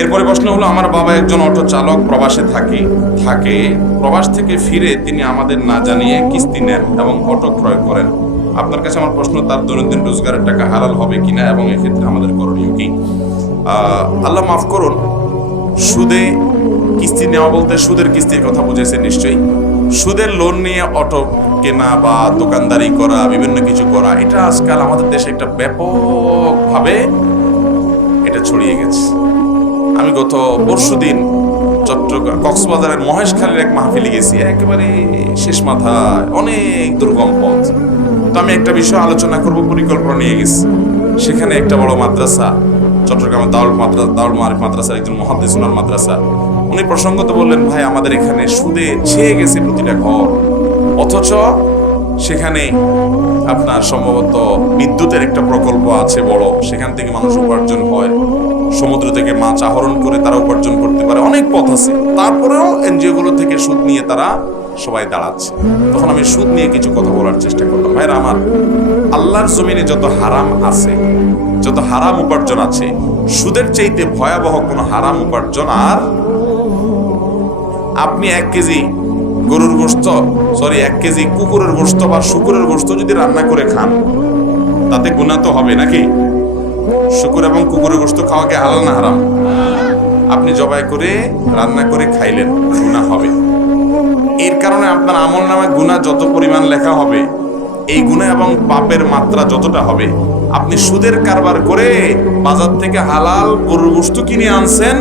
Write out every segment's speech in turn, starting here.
এরপরে প্রশ্ন হলো, আমার বাবা একজন অটো চালক, প্রবাসে থাকে প্রবাস থেকে ফিরে তিনি আমাদের না জানিয়ে কিস্তি নেন এবং অটো ক্রয় করেন। আপনার কাছে আমার প্রশ্ন, তার দৈনন্দিন রোজগারের টাকা হালাল হবে কিনা এবং এক্ষেত্রে আমাদের করণীয় কি? আল্লাহ মাফ করুন, সুদে কিস্তি নেওয়া বলতে সুদের কিস্তির কথা বুঝেছেন নিশ্চয়ই। সুদের লোন নিয়ে অটো কেনা বা দোকানদারি করা, বিভিন্ন কিছু করা, এটা আজকাল আমাদের দেশে একটা ব্যাপকভাবে এটা ছড়িয়ে গেছে। আমি গত পরশুদিন চট্টগ্রাম কক্সবাজারের মহেশখালীর এক মাহফিলে গেছি, একেবারে শেষ মাথায়, অনেক দুর্গম পথ। তো আমি একটা বিষয় আলোচনা করব, পরিকল্পনা নিয়ে গেছি। সেখানে একটা বড় মাদ্রাসা, চট্টগ্রামের দাউল মারিফ মাদ্রাসার একজন মুহাদ্দিস উনার মাদ্রাসা, উনি প্রসঙ্গত বললেন, ভাই আমাদের এখানে সুদে ছেয়ে গেছে প্রতিটা ঘর, অথচ সেখানে আপনার সম্ভবত বিদ্যুতের একটা প্রকল্প আছে বড়, সেখান থেকে মানুষ উপার্জন হয়, সমুদ্র থেকে মাছ আহরণ করে তারা উপার্জন করতে পারে, অনেক পথ আছে। তারপরেও এনজিও গুলো থেকে সুদ নিয়ে তারা সবাই দাঁড়াচ্ছে। তখন আমি সুদ নিয়ে কিছু কথা বলার চেষ্টা করলাম। ভাইরা আমার, আল্লাহর জমিনে যত হারাম আছে, যত হারাম উপার্জন আছে, সুদের চাইতে ভয়াবহ কোনো হারাম উপার্জন আর আপনি 1 কেজি গরুর গোশত, 1 কেজি কুকুরের গোশত বা শুকুরের গোশত যদি রান্না করে খান, তাতে গুনাহ তো হবে নাকি? শুকুর এবং কুকুরের গোশত খাওয়া কি হালাল না হারাম? আপনি জবাই করে রান্না করে খাইলেন, গুনাহ হবে। এর কারণে আপনার আমলনামায় গুনাহ যত পরিমাণ লেখা হবে, এই গুনাহ এবং পাপের মাত্রা যতটা হবে, আপনি সুদের কারবার করে বাজার থেকে হালাল গরুর গোশত কিনে আনছেন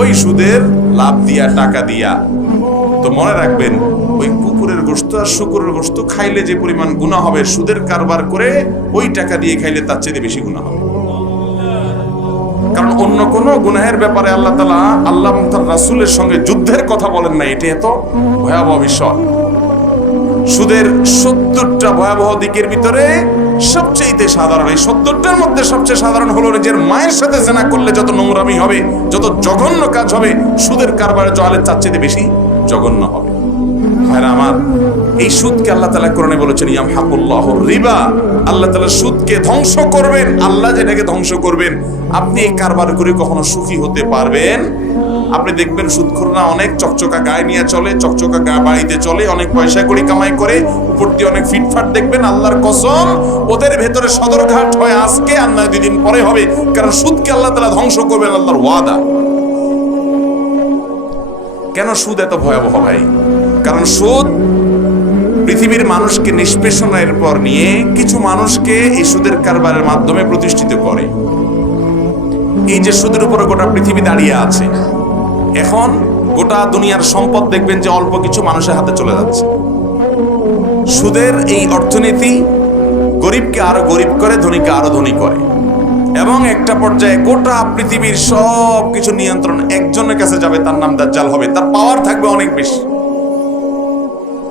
ওই সুদের লাভ দিয়া, টাকা দিয়া। তো মনে রাখবেন, ওই কুকুরের গোশত আর শুকুরের গোশত খাইলে যে পরিমাণ গুনাহ হবে, সুদের কারবার করে ওই টাকা দিয়ে খাইলে তার চেয়ে বেশি গুনাহ হবে। কারণ অন্য কোনো গুনাহের ব্যাপারে আল্লাহ তাআলা আল্লাহ এবং তার রাসূলের সঙ্গে যুদ্ধের কথা বলেন না। এটা এত ভয়াবহ বিষয়। সুদের 70টা ভয়াবহ দিকের ভিতরে সবচেয়ে সাধারণ, এই 70টার মধ্যে সবচেয়ে সাধারণ হলো নিজের মায়ের সাথে জিনা করলে যত নোংরামি হবে, যত জঘন্য কাজ হবে, সুদের কারবারে জলের চার চেয়ে বেশি জঘন্য হবে। ভাইরা আমার, এই সুদকে আল্লাহ তাআলা কোরআনে বলেছেন, ইয়ামহাকুল্লাহুর রিবা, আল্লাহ তাআলা সুদকে ধ্বংস করবেন। আল্লাহ যেটাকে ধ্বংস করবেন, আপনি এই কারবার করে কখনো সুখী হতে পারবেন? আপনি দেখবেন সুদখোররা অনেক চকচকা গায়ে নিয়ে চলে, চকচকা বাড়িতে চলে, অনেক পয়সা কড়ি কামাই করে, উপর দিয়ে অনেক ফিটফাট, দেখবেন আল্লাহর কসম ওদের ভেতরে সদরঘাট হয় আজকে আর নয় 2 দিন পরে হবে। কারণ সুদকে আল্লাহ তাআলা ধ্বংস করবেন, আল্লাহর ওয়াদা। কেন সুদ এত ভয়াবহ ভাই? কারণ সুদ পৃথিবীর মানুষকে নিষ্পেষণের পর নিয়ে কিছু মানুষকে এই সুদের কারবারের মাধ্যমে প্রতিষ্ঠিত করে। এই যে সুদের উপরে গোটা পৃথিবী দাঁড়িয়ে আছে, এখন গোটা দুনিয়ার সম্পদ দেখবেন যে অল্প কিছু মানুষের হাতে চলে যাচ্ছে। সুদের এই অর্থনীতি গরিবকে আরো গরিব করে, ধনীকে আরো ধনী করে, এবং একটা পর্যায়ে গোটা পৃথিবীর সব কিছু নিয়ন্ত্রণ একজনের কাছে যাবে, তার নাম দাজ্জাল হবে, তার পাওয়ার থাকবে অনেক বেশি।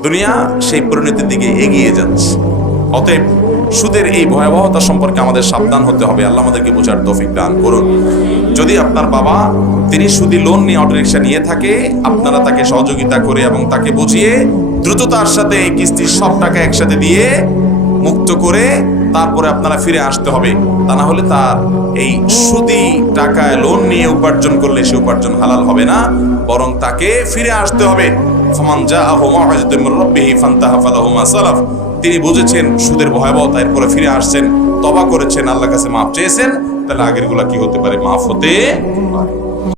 দুনিয়া সেই পরিণতির দিকে এগিয়ে যাচ্ছে। অতএব সুদের এই ভয়াবহতা সম্পর্কে আমাদের সাবধান হতে হবে। আল্লাহ আমাদেরকে বোঝার তৌফিক দান করুন। যদি আপনার বাবা তিনি সুদি লোন নিয়ে অটোরিকশা নিয়ে থাকে, আপনারা তাকে সহযোগিতা করে এবং তাকে বুঝিয়ে দ্রুততার সাথে এই কিস্তির সব টাকা একসাথে দিয়ে মুক্ত করে তারপরে আপনারা ফিরে আসতে হবে। তা না হলে তার এই সুদি টাকায় লোন নিয়ে উপার্জন করলে সে উপার্জন হালাল হবে না, বরং তাকে ফিরে আসতে হবে। ফামান জাআহু মাউইযাতুম মির রাব্বিহি ফান্তাহা ফালাহু মা সালাফ। তিনি বুঝেছেন সুদের ভয়াবহতা, এরপরে ফিরে আসছেন, তওবা করেছেন, আল্লাহর কাছে মাফ চেয়েছেন, তাহলে আগেরগুলা কি হতে পারে? মাফ হতে পারে।